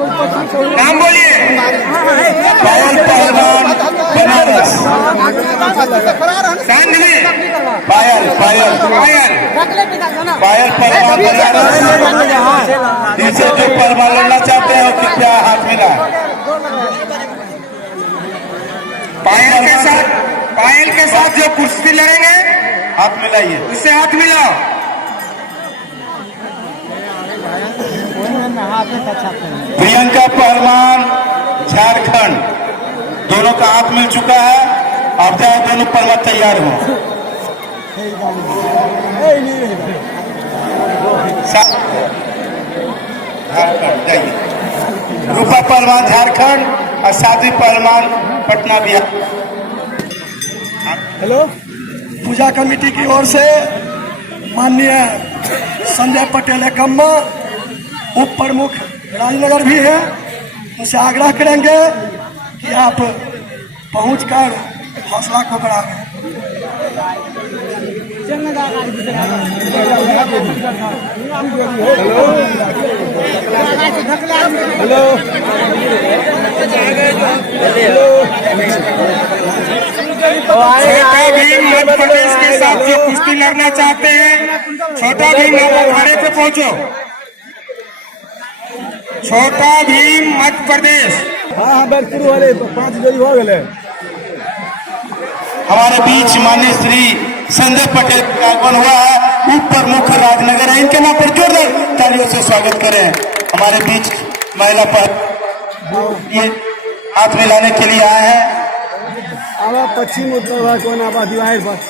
नाम बोलिए। पायल पहलवान बनारस। सांगली। पायल पायल पायल पायल पहलवान बनारस। जिनसे जो पहलवान लड़ना चाहते हैं वो कृपया हाथ मिला। पायल के साथ जो कुश्ती लड़ेंगे हाथ मिलाइए। उससे हाथ मिलाओ। प्रियंका पहलवान झारखंड। दोनों का हाथ मिल चुका है। अब जाए दोनों पहलवान तैयार हो। झारखंड जाइए। रूपा पहलवान झारखंड और साध्वी पहलवान पटना बिहार। हेलो, पूजा कमेटी की ओर से माननीय संजय पटेल एकम्मा उप प्रमुख राजनगर भी है, उनसे आग्रह करेंगे कि आप पहुंचकर हौसला को बढ़ाएं। हेलो छोटा भीम मध्य प्रदेश के साथ जो कुश्ती लड़ना चाहते हैं, छोटा भीम आप अखाड़े पे पहुंचो। छोटा भीम मध्य प्रदेश। हाँ बैरपुर वाले 5 जोड़ी हो गए। हमारे बीच माननीय श्री संजय पटेल का आगमन हुआ है, उप प्रमुख राजनगर है। इनके नाम पर जोरदार तालियों से स्वागत करें। हमारे बीच महिला पर ये हाथ मिलाने के लिए आए हैं। आवा पश्चिम उत्तर भाग कोना आबादी बाहर बस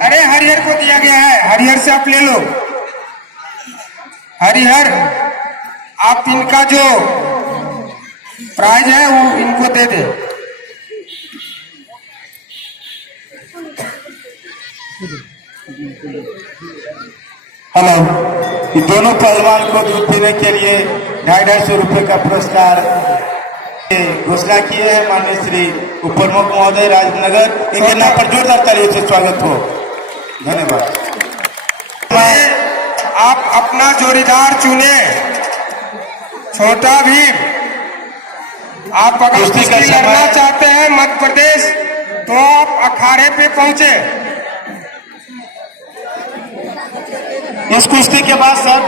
अरे हरिहर को दिया गया है, हरिहर से आप ले लो। हरिहर आप इनका जो प्राइज है वो इनको दे दे। हेलो, ये दोनों पहलवान को दूध पीने के लिए 250 रुपए का पुरस्कार घोषणा किए हैं माननीय श्री उप प्रमुख महोदय राजनगर। इनके नाम पर जोरदार तालियों से स्वागत हो। धन्यवाद। आप अपना जोड़ीदार चुने। छोटा भीम आप अगर कुश्ती लड़ना चाहते हैं मध्य प्रदेश तो आप अखाड़े पे पहुंचे। इस कुश्ती के बाद सर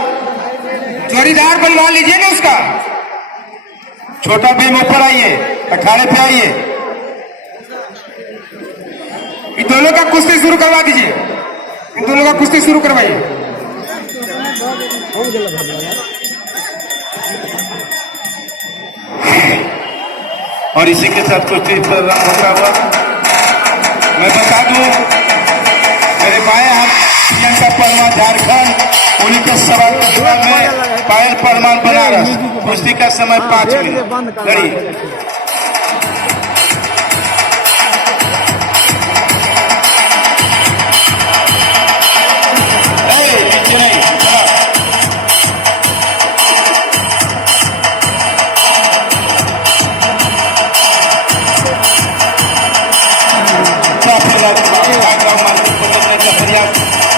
जोड़ीदार बनवा लीजिए ना उसका। छोटा भीम ऊपर आइए, अखाड़े पे आइए। इन दोनों का कुश्ती शुरू करवा दीजिए। इन दोनों का कुश्ती शुरू करवाइए। और इसी के साथ कुश्ती होता हुआ मैं बता दूं, मेरे बाएं हाथ प्रियंका पहलवान झारखंड, उन्हीं के सवाल में पायल पहलवान बनारस। कुश्ती का समय 5 मिनट। लड़िए।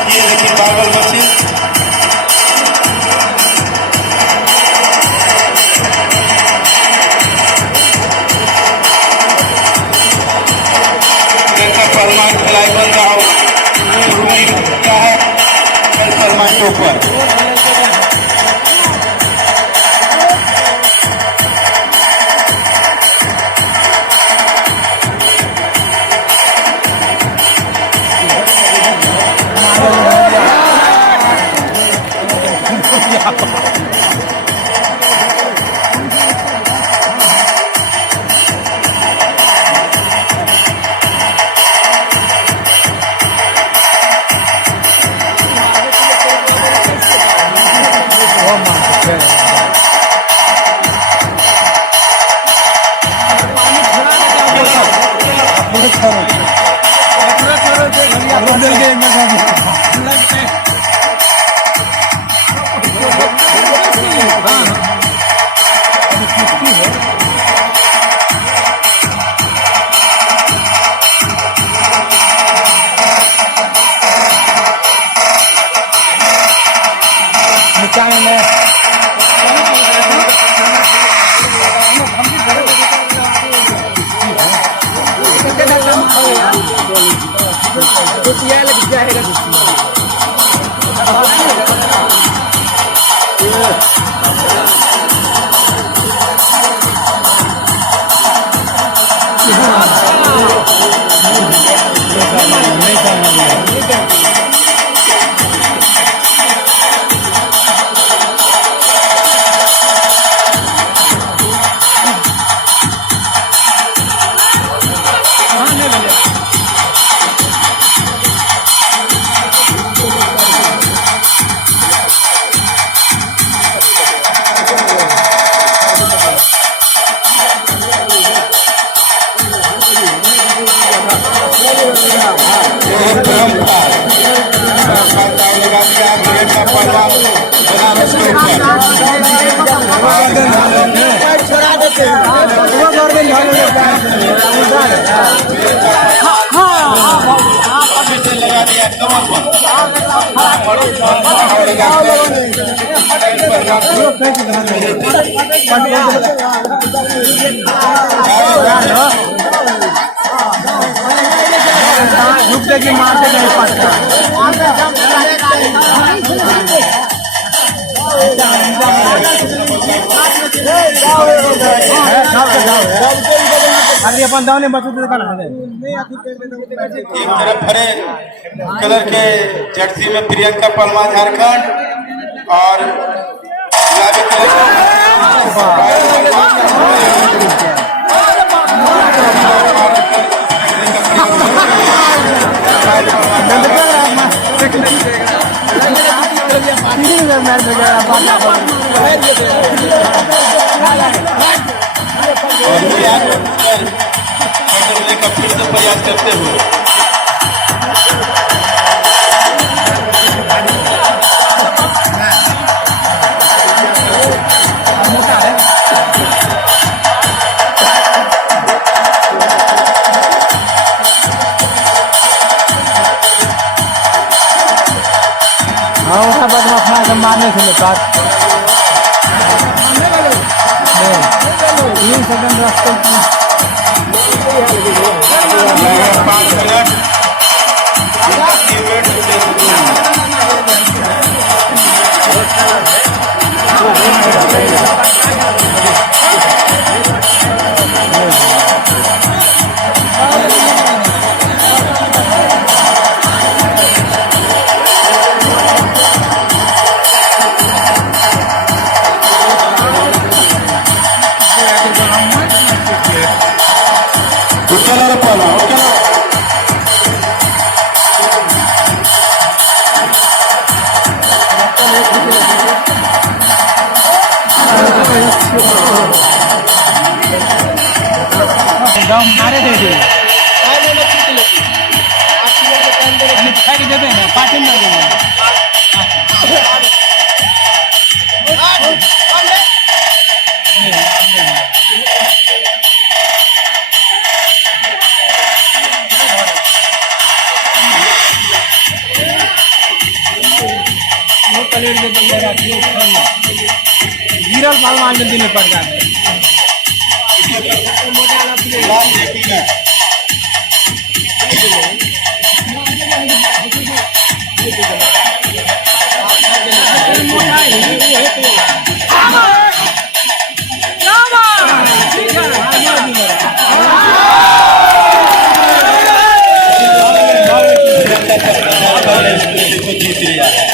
ये लेकिन बाइबल मशीन पहलवान खिलाई बन रहा हो क्या है पहलवान के ऊपर। अभी अपन दाव ने बचत एक तरफ हरे कलर के जर्सी में प्रियंका परमा झारखंड और गुलाबी कलर का फिर से प्रयास करते हुए मारने से तीन सेकंड रास्ते 5 मिनट मारे दे देवे ना पार्टी में गिरल माल जल्दी में पड़ जाते जीत लिया है।